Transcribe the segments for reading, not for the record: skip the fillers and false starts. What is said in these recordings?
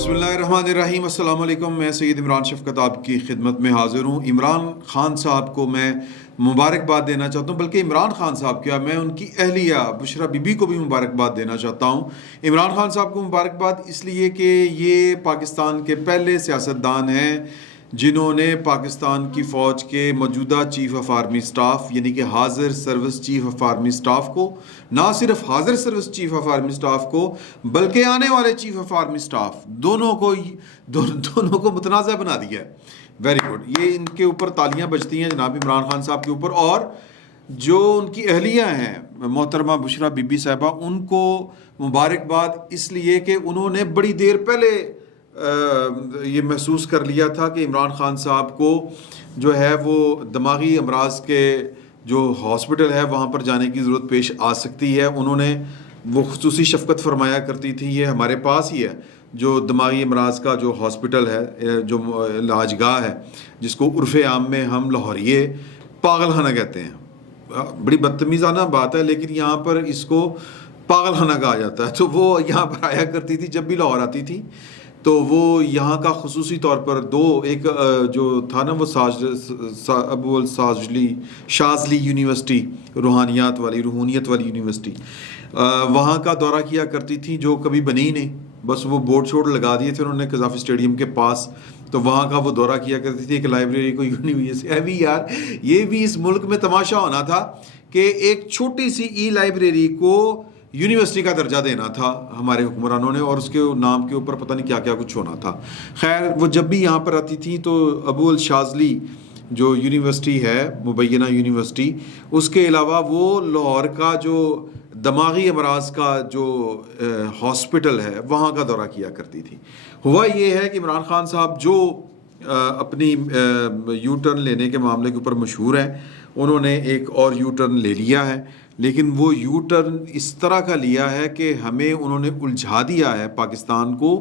بسم اللہ الرحمن الرحیم۔ السلام علیکم، میں سید عمران شفقت آپ کی خدمت میں حاضر ہوں۔ عمران خان صاحب کو میں مبارکباد دینا چاہتا ہوں، بلکہ عمران خان صاحب کیا، میں ان کی اہلیہ بشرا بی بی کو بھی مبارکباد دینا چاہتا ہوں۔ عمران خان صاحب کو مبارکباد اس لیے کہ یہ پاکستان کے پہلے سیاستدان ہیں جنہوں نے پاکستان کی فوج کے موجودہ چیف آف آرمی اسٹاف یعنی کہ حاضر service chief of army staff کو، نہ صرف حاضر service chief of army staff کو بلکہ آنے والے چیف آف آرمی اسٹاف دونوں کو متنازع بنا دیا ہے۔ ویری گڈ، یہ ان کے اوپر تالیاں بجتی ہیں جناب عمران خان صاحب کے اوپر۔ اور جو ان کی اہلیہ ہیں محترمہ بشرا بی بی صاحبہ، ان کو مبارکباد اس لیے کہ انہوں نے بڑی دیر پہلے یہ محسوس کر لیا تھا کہ عمران خان صاحب کو جو ہے وہ دماغی امراض کے جو ہاسپٹل ہے وہاں پر جانے کی ضرورت پیش آ سکتی ہے۔ انہوں نے وہ خصوصی شفقت فرمایا کرتی تھی، یہ ہمارے پاس ہی ہے جو دماغی امراض کا جو ہاسپٹل ہے، جو علاج گاہ ہے، جس کو عرف عام میں ہم لاہوریے پاگل خانہ کہتے ہیں۔ بڑی بدتمیزانہ بات ہے، لیکن یہاں پر اس کو پاگل خانہ کہا جاتا ہے۔ تو وہ یہاں پر آیا کرتی تھی، جب بھی لاہور آتی تھی تو وہ یہاں کا خصوصی طور پر ایک جو تھا نا وہ ابو شازلی یونیورسٹی، روحانیت والی یونیورسٹی، وہاں کا دورہ کیا کرتی تھی، جو کبھی بنی ہی نہیں، بس وہ بورڈ شورڈ لگا دیے تھے انہوں نے قذافی اسٹیڈیم کے پاس، تو وہاں کا وہ دورہ کیا کرتی تھی۔ ایک لائبریری کو یونیورسٹی یار، یہ بھی اس ملک میں تماشا ہونا تھا کہ ایک چھوٹی سی ای لائبریری کو یونیورسٹی کا درجہ دینا تھا ہمارے حکمرانوں نے، اور اس کے نام کے اوپر پتہ نہیں کیا کیا کچھ ہونا تھا۔ خیر، وہ جب بھی یہاں پر آتی تھی تو ابو الشاذلی جو یونیورسٹی ہے، مبینہ یونیورسٹی، اس کے علاوہ وہ لاہور کا جو دماغی امراض کا جو ہاسپٹل ہے وہاں کا دورہ کیا کرتی تھی۔ ہوا یہ ہے کہ عمران خان صاحب جو اپنی یو ٹرن لینے کے معاملے کے اوپر مشہور ہیں، انہوں نے ایک اور یو ٹرن لے لیا ہے، لیکن وہ یو ٹرن اس طرح کا لیا ہے کہ ہمیں انہوں نے الجھا دیا ہے پاکستان کو،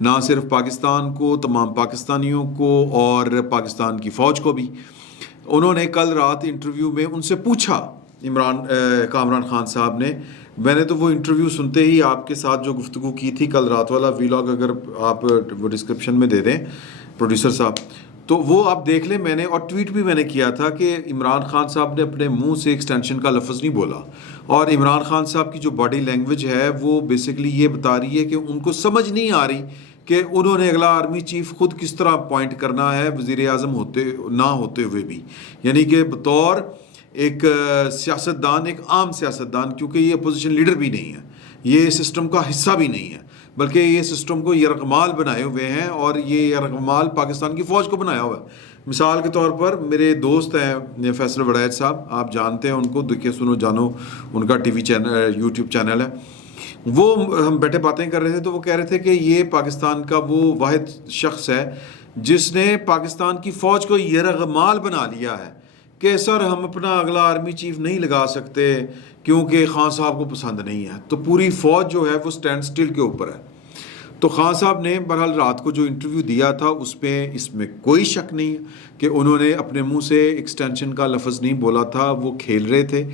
نہ صرف پاکستان کو، تمام پاکستانیوں کو اور پاکستان کی فوج کو بھی۔ انہوں نے کل رات انٹرویو میں ان سے پوچھا، کامران خان صاحب نے، میں نے تو وہ انٹرویو سنتے ہی آپ کے ساتھ جو گفتگو کی تھی کل رات والا ویلاگ، اگر آپ وہ ڈسکرپشن میں دے دیں پروڈیوسر صاحب، تو وہ آپ دیکھ لیں۔ میں نے اور ٹویٹ بھی میں نے کیا تھا کہ عمران خان صاحب نے اپنے منہ سے ایکسٹینشن کا لفظ نہیں بولا، اور عمران خان صاحب کی جو باڈی لینگویج ہے وہ بیسکلی یہ بتا رہی ہے کہ ان کو سمجھ نہیں آ رہی کہ انہوں نے اگلا آرمی چیف خود کس طرح اپوائنٹ کرنا ہے، وزیر اعظم نہ ہوتے ہوئے بھی، یعنی کہ بطور ایک سیاستدان، ایک عام سیاستدان، کیونکہ یہ اپوزیشن لیڈر بھی نہیں ہے، یہ سسٹم کا حصہ بھی نہیں ہے، بلکہ یہ سسٹم کو یرغمال بنائے ہوئے ہیں، اور یہ یرغمال پاکستان کی فوج کو بنایا ہوا ہے۔ مثال کے طور پر میرے دوست ہیں فیصل وڑائچ صاحب، آپ جانتے ہیں ان کو، دیکھے سنو جانو ان کا T V channel, YouTube channel ہے۔ وہ ہم بیٹھے باتیں کر رہے تھے تو وہ کہہ رہے تھے کہ یہ پاکستان کا وہ واحد شخص ہے جس نے پاکستان کی فوج کو یرغمال بنا لیا ہے کہ سر ہم اپنا اگلا آرمی چیف نہیں لگا سکتے کیونکہ خان صاحب کو پسند نہیں ہے، تو پوری فوج جو ہے وہ سٹینڈ سٹل کے اوپر ہے۔ تو خان صاحب نے بہرحال رات کو جو انٹرویو دیا تھا اس میں کوئی شک نہیں ہے کہ انہوں نے اپنے منہ سے ایکسٹینشن کا لفظ نہیں بولا تھا، وہ کھیل رہے تھے،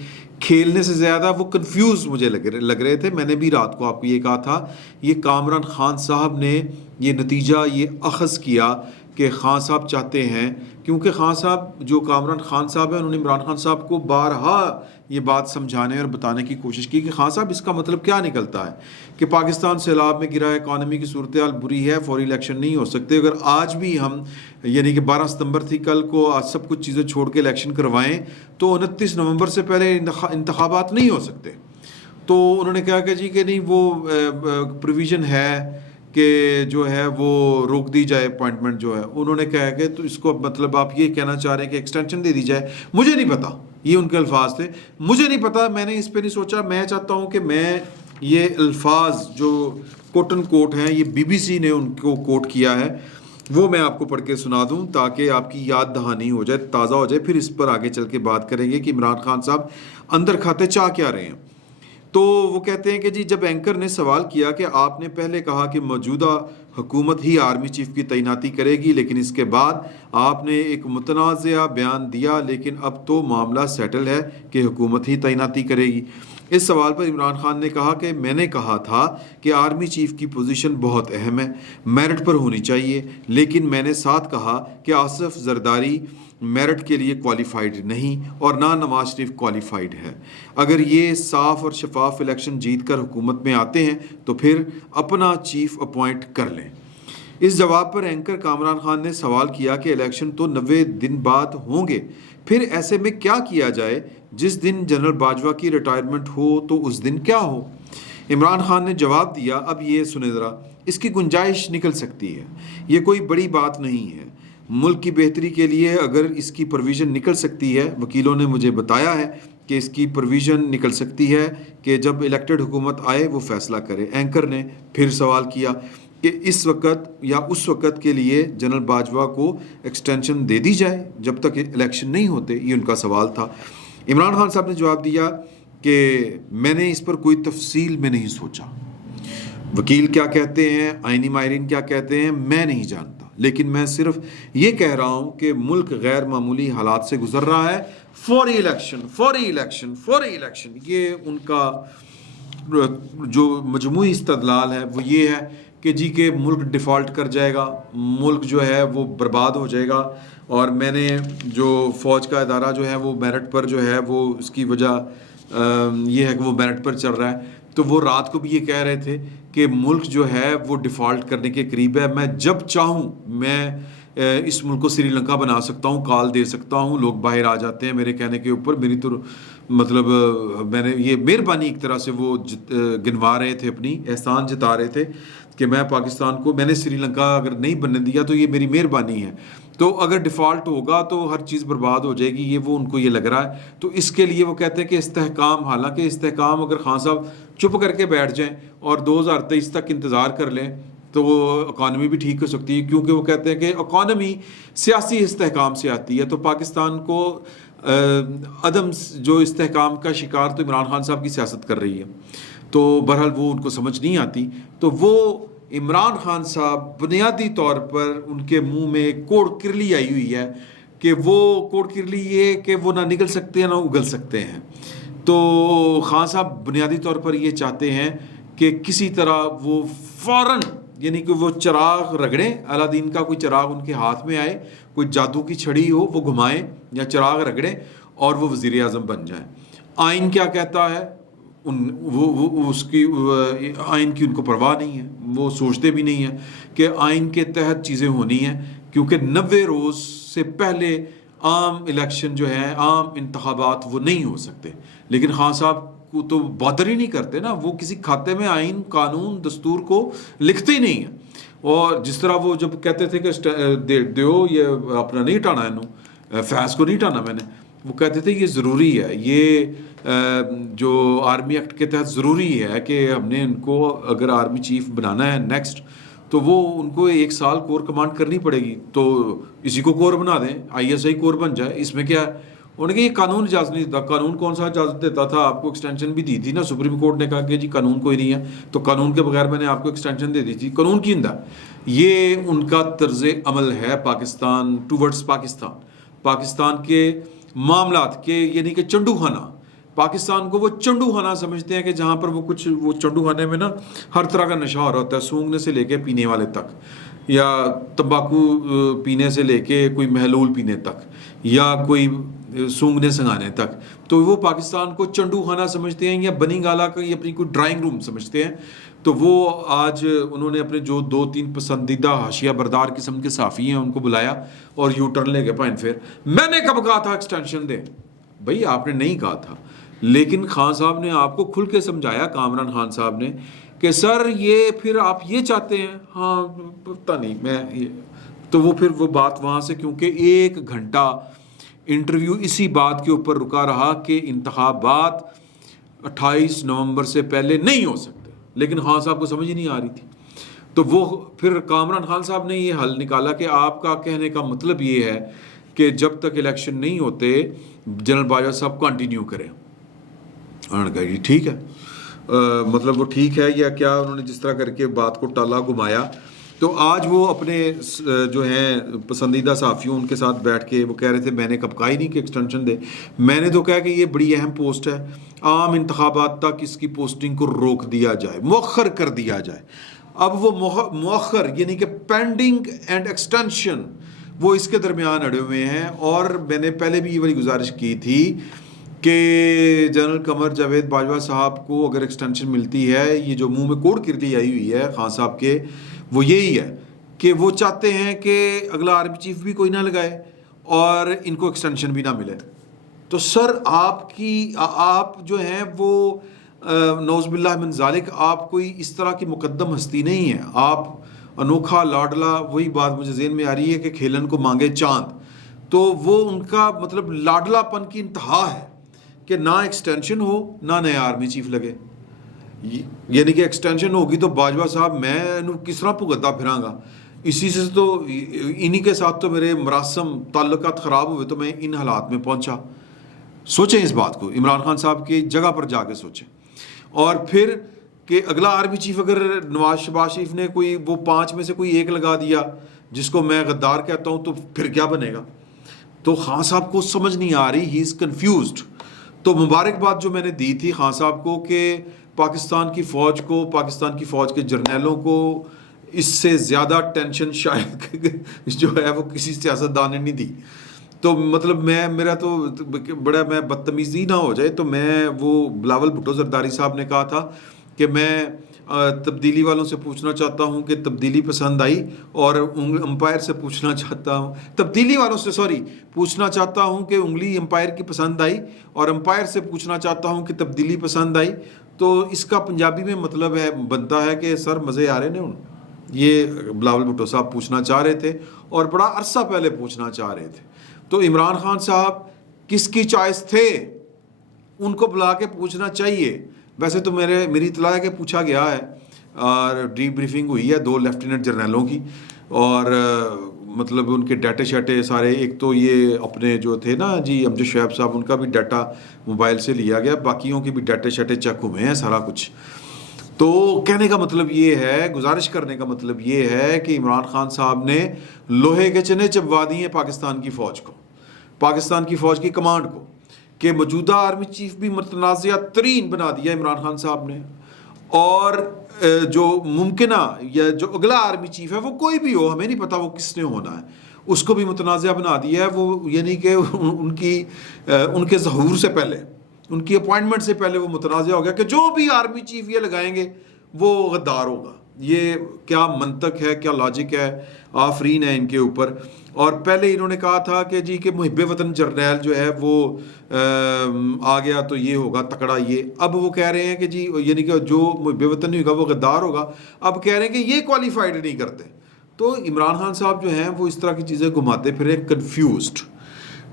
کھیلنے سے زیادہ وہ کنفیوز مجھے لگ رہے تھے۔ میں نے بھی رات کو آپ کو یہ کہا تھا، یہ کامران خان صاحب نے یہ نتیجہ یہ اخذ کیا کہ خان صاحب چاہتے ہیں، کیونکہ خان صاحب جو کامران خان صاحب ہیں انہوں نے عمران خان صاحب کو بارہا یہ بات سمجھانے اور بتانے کی کوشش کی کہ خان صاحب اس کا مطلب کیا نکلتا ہے کہ پاکستان سیلاب میں گرا ہے، اکانومی کی صورتحال بری ہے، فوری الیکشن نہیں ہو سکتے۔ اگر آج بھی ہم یعنی کہ 12 ستمبر تھی کل کو، آج سب کچھ چیزیں چھوڑ کے الیکشن کروائیں تو 29 نومبر سے پہلے انتخابات نہیں ہو سکتے۔ تو انہوں نے کہا کہ جی کہ نہیں، وہ پروویژن ہے کہ جو ہے وہ روک دی جائے اپوائنٹمنٹ جو ہے۔ انہوں نے کہا کہ تو اس کو مطلب آپ یہ کہنا چاہ رہے ہیں کہ ایکسٹینشن دے دی جائے؟ مجھے نہیں پتا، یہ ان کے الفاظ تھے، مجھے نہیں پتا، میں نے اس پہ نہیں سوچا۔ میں چاہتا ہوں کہ میں یہ الفاظ جو کوٹ ان کوٹ ہیں، یہ بی بی سی نے ان کو کوٹ کیا ہے، وہ میں آپ کو پڑھ کے سنا دوں تاکہ آپ کی یاد دہانی ہو جائے، تازہ ہو جائے، پھر اس پر آگے چل کے بات کریں گے کہ عمران خان صاحب اندر کھاتے چاہ کیا رہے ہیں۔ تو وہ کہتے ہیں کہ جی جب اینکر نے سوال کیا کہ آپ نے پہلے کہا کہ موجودہ حکومت ہی آرمی چیف کی تعیناتی کرے گی، لیکن اس کے بعد آپ نے ایک متنازعہ بیان دیا، لیکن اب تو معاملہ سیٹل ہے کہ حکومت ہی تعیناتی کرے گی۔ اس سوال پر عمران خان نے کہا کہ میں نے کہا تھا کہ آرمی چیف کی پوزیشن بہت اہم ہے، میرٹ پر ہونی چاہیے، لیکن میں نے ساتھ کہا کہ آصف زرداری میرٹ کے لیے کوالیفائڈ نہیں اور نہ نواز شریف کوالیفائڈ ہے۔ اگر یہ صاف اور شفاف الیکشن جیت کر حکومت میں آتے ہیں تو پھر اپنا چیف اپوائنٹ کر لیں۔ اس جواب پر اینکر کامران خان نے سوال کیا کہ الیکشن تو 90 دن بعد ہوں گے، پھر ایسے میں کیا کیا جائے؟ جس دن جنرل باجوہ کی ریٹائرمنٹ ہو تو اس دن کیا ہو؟ عمران خان نے جواب دیا، اب یہ سنیں ذرا، اس کی گنجائش نکل سکتی ہے، یہ کوئی بڑی بات نہیں ہے، ملک کی بہتری کے لیے اگر اس کی پرویژن نکل سکتی ہے، وکیلوں نے مجھے بتایا ہے کہ اس کی پرویژن نکل سکتی ہے کہ جب الیکٹڈ حکومت آئے وہ فیصلہ کرے۔ اینکر نے پھر سوال کیا کہ اس وقت یا اس وقت کے لیے جنرل باجوہ کو ایکسٹینشن دے دی جائے جب تک الیکشن نہیں ہوتے، یہ ان کا سوال تھا۔ عمران خان صاحب نے جواب دیا کہ میں نے اس پر کوئی تفصیل میں نہیں سوچا، وکیل کیا کہتے ہیں، آئینی ماہرین کیا کہتے ہیں، میں نہیں جانتا، لیکن میں صرف یہ کہہ رہا ہوں کہ ملک غیر معمولی حالات سے گزر رہا ہے، فوری الیکشن فوری الیکشن فوری الیکشن، یہ ان کا جو مجموعی استدلال ہے وہ یہ ہے کہ جی کہ ملک ڈیفالٹ کر جائے گا، ملک جو ہے وہ برباد ہو جائے گا، اور میں نے جو فوج کا ادارہ جو ہے وہ میرٹ پر جو ہے وہ اس کی وجہ یہ ہے کہ وہ میرٹ پر چل رہا ہے، تو وہ رات کو بھی یہ کہہ رہے تھے کہ ملک جو ہے وہ ڈیفالٹ کرنے کے قریب ہے، میں جب چاہوں میں اس ملک کو سری لنکا بنا سکتا ہوں، کال دے سکتا ہوں، لوگ باہر آ جاتے ہیں میرے کہنے کے اوپر، میری تو مطلب میں نے یہ مہربانی ایک طرح سے وہ گنوا رہے تھے، اپنی احسان جتا رہے تھے کہ میں پاکستان کو، میں نے سری لنکا اگر نہیں بننے دیا تو یہ میری مہربانی ہے، تو اگر ڈیفالٹ ہوگا تو ہر چیز برباد ہو جائے گی، یہ وہ ان کو یہ لگ رہا ہے، تو اس کے لیے وہ کہتے ہیں کہ استحکام، حالانکہ استحکام اگر خان صاحب چپ کر کے بیٹھ جائیں اور 2023 تک انتظار کر لیں تو وہ اکانومی بھی ٹھیک ہو سکتی ہے، کیونکہ وہ کہتے ہیں کہ اکانومی سیاسی استحکام سے آتی ہے، تو پاکستان کو عدم جو استحکام کا شکار تو عمران خان صاحب کی سیاست کر رہی ہے، تو بہرحال وہ ان کو سمجھ نہیں آتی، تو وہ عمران خان صاحب بنیادی طور پر ان کے منہ میں کوڑ کرلی آئی ہوئی ہے کہ وہ کوڑ کرلی یہ کہ وہ نہ نکل سکتے ہیں نہ اگل سکتے ہیں، تو خان صاحب بنیادی طور پر یہ چاہتے ہیں کہ کسی طرح وہ فوراً، یعنی کہ وہ چراغ رگڑیں، الادین کا کوئی چراغ ان کے ہاتھ میں آئے، کوئی جادو کی چھڑی ہو وہ گھمائیں یا چراغ رگڑیں اور وہ وزیر اعظم بن جائیں۔ آئین کیا کہتا ہے، وہ اس کی آئین کی ان کو پرواہ نہیں ہے، وہ سوچتے بھی نہیں ہیں کہ آئین کے تحت چیزیں ہونی ہیں، کیونکہ 90 روز سے پہلے عام الیکشن جو ہے، عام انتخابات وہ نہیں ہو سکتے، لیکن خان صاحب کو تو بادر ہی نہیں کرتے نا، وہ کسی کھاتے میں آئین، قانون، دستور کو لکھتے ہی نہیں ہیں، اور جس طرح وہ جب کہتے تھے کہ دیو یہ اپنا نہیں ہٹانا ہے، فیض کو نہیں ہٹانا میں نے، وہ کہتے تھے یہ ضروری ہے، یہ جو آرمی ایکٹ کے تحت ضروری ہے کہ ہم نے ان کو اگر آرمی چیف بنانا ہے نیکسٹ، تو وہ ان کو 1 سال کور کمانڈ کرنی پڑے گی، تو اسی کو کور بنا دیں، ISI کور بن جائے، اس میں کیا ہے؟ انہوں نے کہا یہ قانون اجازت نہیں دیتا، قانون کون سا اجازت دیتا تھا؟ آپ کو ایکسٹینشن بھی دی تھی نا، سپریم کورٹ نے کہا کہ جی قانون کوئی نہیں ہے، تو قانون کے بغیر میں نے آپ کو ایکسٹینشن دے دی تھی، قانون کی اندہ، یہ ان کا طرز عمل ہے پاکستان ٹوورڈز پاکستان کے معاملات کے، یعنی کہ چنڈو خانہ، پاکستان کو وہ چنڈو خانہ سمجھتے ہیں کہ جہاں پر وہ چنڈو خانے میں نا ہر طرح کا نشہ ہو رہا ہوتا ہے، سونگنے سے لے کے پینے والے تک، یا تمباکو پینے سے لے کے کوئی محلول پینے تک، یا کوئی سونگنے سنگانے تک، تو وہ پاکستان کو چنڈو خانہ سمجھتے ہیں، یا بنی گالا کا یہ اپنی کوئی ڈرائنگ روم سمجھتے ہیں، تو وہ آج انہوں نے اپنے جو 2-3 پسندیدہ حاشیہ بردار قسم کے صحافی ہیں ان کو بلایا اور یو ٹرن لے کے پائن پھر، میں نے کب کہا تھا ایکسٹینشن دے؟ بھئی آپ نے نہیں کہا تھا، لیکن خان صاحب نے آپ کو کھل کے سمجھایا، کامران خان صاحب نے، کہ سر یہ پھر آپ یہ چاہتے ہیں، ہاں پتہ نہیں میں تو وہ پھر وہ بات وہاں سے، کیونکہ 1 گھنٹہ انٹرویو اسی بات کے اوپر رکا رہا کہ انتخابات 28 نومبر سے پہلے نہیں ہو سکتے، لیکن خان صاحب کو سمجھ ہی نہیں آ رہی تھی، تو وہ پھر کامران خان صاحب نے یہ حل نکالا کہ آپ کا کہنے کا مطلب یہ ہے کہ جب تک الیکشن نہیں ہوتے جنرل باجوہ صاحب کنٹینیو کریں، انہوں نے کہا جی ٹھیک ہے، مطلب وہ ٹھیک ہے یا کیا، انہوں نے جس طرح کر کے بات کو ٹالا گھمایا، تو آج وہ اپنے جو ہیں پسندیدہ صحافیوں ان کے ساتھ بیٹھ کے وہ کہہ رہے تھے میں نے کب کہا ہی نہیں کہ ایکسٹینشن دے. میں نے تو کہا کہ یہ بڑی اہم پوسٹ ہے, عام انتخابات تک اس کی پوسٹنگ کو روک دیا جائے, مؤخر کر دیا جائے. اب وہ مؤخر یعنی کہ پینڈنگ اینڈ ایکسٹینشن وہ اس کے درمیان اڑے ہوئے ہیں. اور میں نے پہلے بھی یہ والی گزارش کی تھی کہ جنرل قمر جاوید باجوہ صاحب کو اگر ایکسٹینشن ملتی ہے, یہ جو منہ میں کوڑ کرلی آئی ہوئی ہے خان صاحب کے, وہ یہی ہے کہ وہ چاہتے ہیں کہ اگلا آرمی چیف بھی کوئی نہ لگائے اور ان کو ایکسٹینشن بھی نہ ملے. تو سر آپ جو ہیں وہ نعوذ باللہ من ذالک, آپ کوئی اس طرح کی مقدم ہستی نہیں ہیں. آپ انوکھا لاڈلا, وہی بات مجھے ذہن میں آ رہی ہے کہ کھیلن کو مانگے چاند, تو وہ ان کا مطلب لاڈلا پن کی انتہا ہے کہ نہ ایکسٹینشن ہو نہ نیا آرمی چیف لگے. یعنی کہ ایکسٹینشن ہوگی تو باجوہ صاحب میں کس طرح بھگتتا پھراں گا, اسی سے تو انہی کے ساتھ تو میرے مراسم تعلقات خراب ہوئے تو میں ان حالات میں پہنچا. سوچیں اس بات کو, عمران خان صاحب کی جگہ پر جا کے سوچیں. اور پھر کہ اگلا آرمی چیف اگر شہباز شریف نے کوئی وہ 5 میں سے کوئی ایک لگا دیا جس کو میں غدار کہتا ہوں, تو پھر کیا بنے گا؟ تو خان صاحب کو سمجھ نہیں آ رہی, ہی از کنفیوزڈ. تو مبارکباد جو میں نے دی تھی خان صاحب کو کہ پاکستان کی فوج کو, پاکستان کی فوج کے جرنیلوں کو اس سے زیادہ ٹینشن شاید جو ہے وہ کسی سیاستدان نے نہیں دی. تو مطلب میرا تو بڑا میں بدتمیزی نہ ہو جائے تو میں وہ بلاول بھٹو زرداری صاحب نے کہا تھا کہ میں تبدیلی والوں سے پوچھنا چاہتا ہوں کہ تبدیلی پسند آئی, اور امپائر سے پوچھنا چاہتا ہوں, تبدیلی والوں سے پوچھنا چاہتا ہوں کہ انگلی امپائر کی پسند آئی, اور امپائر سے پوچھنا چاہتا ہوں کہ تبدیلی پسند آئی. تو اس کا پنجابی میں مطلب بنتا ہے کہ سر مزے آ رہے ہیں. یہ بلاول بھٹو صاحب پوچھنا چاہ رہے تھے اور بڑا عرصہ پہلے پوچھنا چاہ رہے تھے. تو عمران خان صاحب کس کی چوائس تھے, ان کو بلا کے پوچھنا چاہیے. ویسے تو میری اطلاع ہے کہ پوچھا گیا ہے اور ڈی بریفنگ ہوئی ہے 2 لیفٹیننٹ جرنیلوں کی, اور مطلب ان کے ڈیٹے شیٹے سارے, ایک تو یہ اپنے جو تھے نا جی امجد شعیب صاحب, ان کا بھی ڈیٹا موبائل سے لیا گیا, باقیوں کے بھی ڈیٹے شیٹے چیک ہوئے ہیں سارا کچھ. تو کہنے کا مطلب یہ ہے, گزارش کرنے کا مطلب یہ ہے کہ عمران خان صاحب نے لوہے کے چنے چبوا دیے پاکستان کی فوج کو, پاکستان کی فوج کی کمانڈ کو, کہ موجودہ آرمی چیف بھی متنازعہ ترین بنا دیا عمران خان صاحب نے, اور جو ممکنہ یا جو اگلا آرمی چیف ہے وہ کوئی بھی ہو, ہمیں نہیں پتا وہ کس نے ہونا ہے, اس کو بھی متنازعہ بنا دیا ہے. وہ یعنی کہ ان کے ظہور سے پہلے, ان کی اپوائنٹمنٹ سے پہلے وہ متنازع ہو گیا کہ جو بھی آرمی چیف یہ لگائیں گے وہ غدار ہوگا. یہ کیا منطق ہے, کیا لاجک ہے, آفرین ہے ان کے اوپر. اور پہلے انہوں نے کہا تھا کہ جی کہ محب وطن جرنیل جو ہے وہ آ گیا تو یہ ہوگا تکڑا یہ. اب وہ کہہ رہے ہیں کہ جی یعنی کہ جو محب وطن نہیں ہوگا وہ غدار ہوگا. اب کہہ رہے ہیں کہ یہ کوالیفائڈ نہیں کرتے. تو عمران خان صاحب جو ہیں وہ اس طرح کی چیزیں گھماتے پھرے,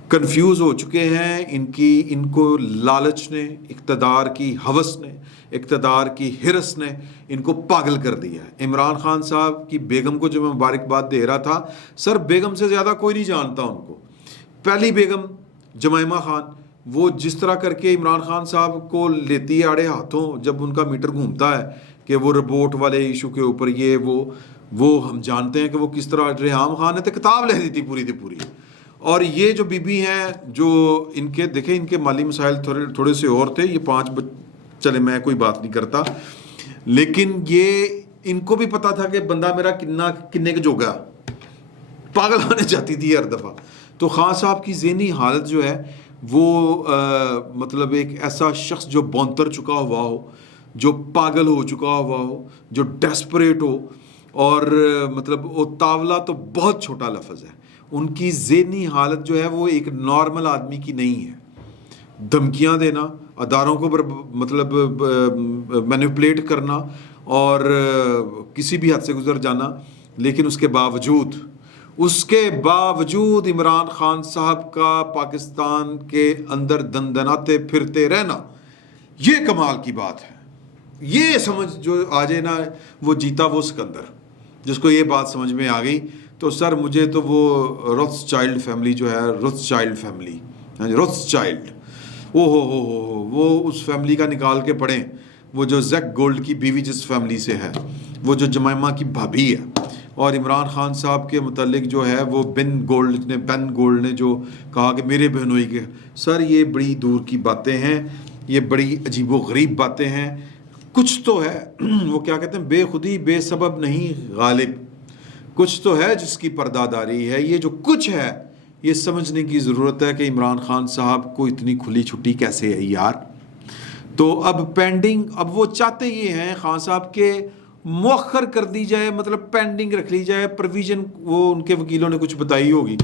کنفیوز ہو چکے ہیں. ان کو لالچ نے, اقتدار کی ہوس نے, اقتدار کی ہرس نے ان کو پاگل کر دیا ہے. عمران خان صاحب کی بیگم کو جو میں مبارکباد دے رہا تھا, سر بیگم سے زیادہ کوئی نہیں جانتا ان کو. پہلی بیگم جمائمہ خان, وہ جس طرح کر کے عمران خان صاحب کو لیتی ہے آڑے ہاتھوں جب ان کا میٹر گھومتا ہے کہ وہ رپورٹ والے ایشو کے اوپر, یہ وہ ہم جانتے ہیں کہ وہ کس طرح. ریحام خان نے تو کتاب لکھ دی تھی پوری دی پوری. اور یہ جو بی بی ہیں جو ان کے دیکھیں, ان کے مالی مسائل تھوڑے سے اور تھے. یہ 5 چلے میں کوئی بات نہیں کرتا, لیکن یہ ان کو بھی پتا تھا کہ بندہ میرا کنے کے جوگا, پاگل ہونے جاتی تھی ہر دفعہ. تو خان صاحب کی ذہنی حالت جو ہے وہ مطلب ایک ایسا شخص جو بونتر چکا ہوا ہو, جو پاگل ہو چکا ہوا ہو, جو ڈیسپریٹ ہو, اور مطلب وہ تاولا تو بہت چھوٹا لفظ ہے. ان کی ذہنی حالت جو ہے وہ ایک نارمل آدمی کی نہیں ہے. دھمکیاں دینا, اداروں کو مطلب مینیپولیٹ کرنا, اور کسی بھی حد سے گزر جانا, لیکن اس کے باوجود عمران خان صاحب کا پاکستان کے اندر دندناتے پھرتے رہنا, یہ کمال کی بات ہے. یہ سمجھ جو آ جائے نا, وہ جیتا وہ سکندر. جس کو یہ بات سمجھ میں آ گئی تو سر مجھے تو وہ روتھ چائلڈ فیملی جو ہے, روتھ چائلڈ وہ اس فیملی کا نکال کے پڑھیں. وہ جو زیک گولڈ کی بیوی جس فیملی سے ہے, وہ جو جمائمہ کی بھابھی ہے, اور عمران خان صاحب کے متعلق جو ہے وہ بن گولڈ نے جو کہا کہ میرے بہنوئی کے، سر یہ بڑی دور کی باتیں ہیں، یہ بڑی عجیب و غریب باتیں ہیں. کچھ تو ہے، وہ کیا کہتے ہیں، بے خودی بے سبب نہیں غالب، کچھ تو ہے جس کی پرداداری ہے. یہ جو کچھ ہے یہ سمجھنے کی ضرورت ہے کہ عمران خان صاحب کو اتنی کھلی چھٹی کیسے ہے یار. تو اب پینڈنگ، اب وہ چاہتے یہ ہیں خان صاحب کے مؤخر کر دی جائے، مطلب پینڈنگ رکھ لی جائے پروویژن. وہ ان کے وکیلوں نے کچھ بتائی ہوگی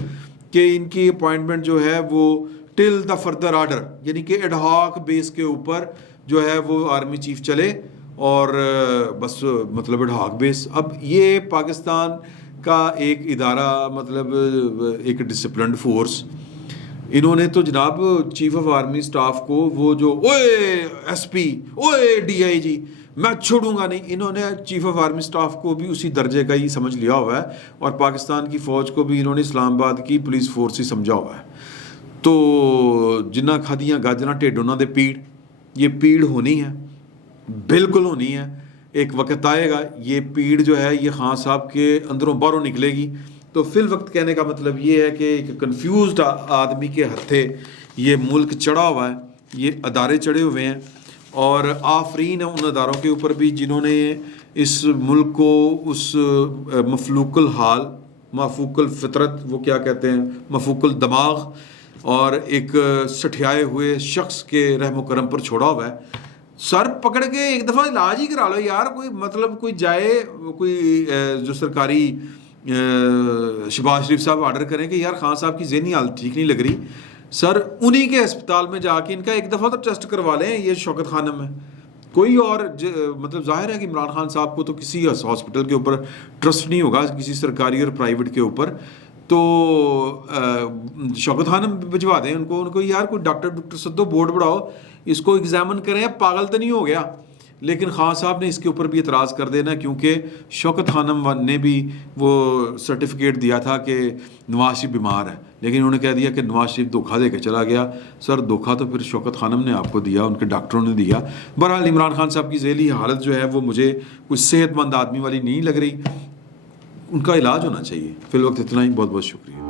کہ ان کی اپوائنٹمنٹ جو ہے وہ ٹل دا فردر آرڈر، یعنی کہ ایڈ ہاک بیس کے اوپر جو ہے وہ آرمی چیف چلے اور بس مطلب ایڈ ہاک بیس. اب یہ پاکستان کا ایک ادارہ، مطلب ایک ڈسپلنڈ فورس، انہوں نے تو جناب چیف آف آرمی سٹاف کو وہ جو اوئے ایس پی اوئے ڈی آئی جی میں چھوڑوں گا نہیں، انہوں نے چیف آف آرمی سٹاف کو بھی اسی درجے کا ہی سمجھ لیا ہوا ہے، اور پاکستان کی فوج کو بھی انہوں نے اسلام آباد کی پولیس فورس ہی سمجھا ہوا ہے. تو جنہ کھادیاں گاجراں ٹھڈ انہوں دے پیڑ، یہ پیڑ ہونی ہے، بالکل ہونی ہے. ایک وقت آئے گا یہ پیڑ جو ہے یہ خان صاحب کے اندروں باہروں نکلے گی. تو فی الوقت کہنے کا مطلب یہ ہے کہ ایک کنفیوزڈ آدمی کے ہتھے یہ ملک چڑھا ہوا ہے، یہ ادارے چڑھے ہوئے ہیں، اور آفرین ہے ان اداروں کے اوپر بھی جنہوں نے اس ملک کو اس مفلوق الحال، مفوق الفطرت، وہ کیا کہتے ہیں، مفوق الدماغ، اور ایک سٹھیائے ہوئے شخص کے رحم و کرم پر چھوڑا ہوا ہے. سر پکڑ کے ایک دفعہ علاج ہی کرا لو یار. کوئی مطلب کوئی جائے، کوئی جو سرکاری شہباز شریف صاحب آرڈر کریں کہ یار خان صاحب کی ذہنی حالت ٹھیک نہیں لگ رہی، سر انہی کے ہسپتال میں جا کے ان کا ایک دفعہ تو ٹیسٹ کروا لیں. یہ شوکت خانم ہے، کوئی اور مطلب ظاہر ہے کہ عمران خان صاحب کو تو کسی ہاسپٹل کے اوپر ٹرسٹ نہیں ہوگا، کسی سرکاری اور پرائیویٹ کے اوپر. تو شوکت خانم بھجوا دیں ان کو یار کوئی ڈاکٹر سدو، بورڈ بڑھاؤ، اس کو ایگزامن کریں، پاگل تو نہیں ہو گیا. لیکن خان صاحب نے اس کے اوپر بھی اعتراض کر دینا، کیونکہ شوکت خانم نے بھی وہ سرٹیفکیٹ دیا تھا کہ نواز شریف بیمار ہے، لیکن انہوں نے کہہ دیا کہ نواز شریف دھوکہ دے کے چلا گیا. سر دھوکہ تو پھر شوکت خانم نے آپ کو دیا، ان کے ڈاکٹروں نے دیا. بہرحال عمران خان صاحب کی ذیلی حالت جو ہے وہ مجھے کوئی صحت مند آدمی والی نہیں لگ رہی، ان کا علاج ہونا چاہیے. فی الوقت اتنا ہی، بہت بہت شکریہ.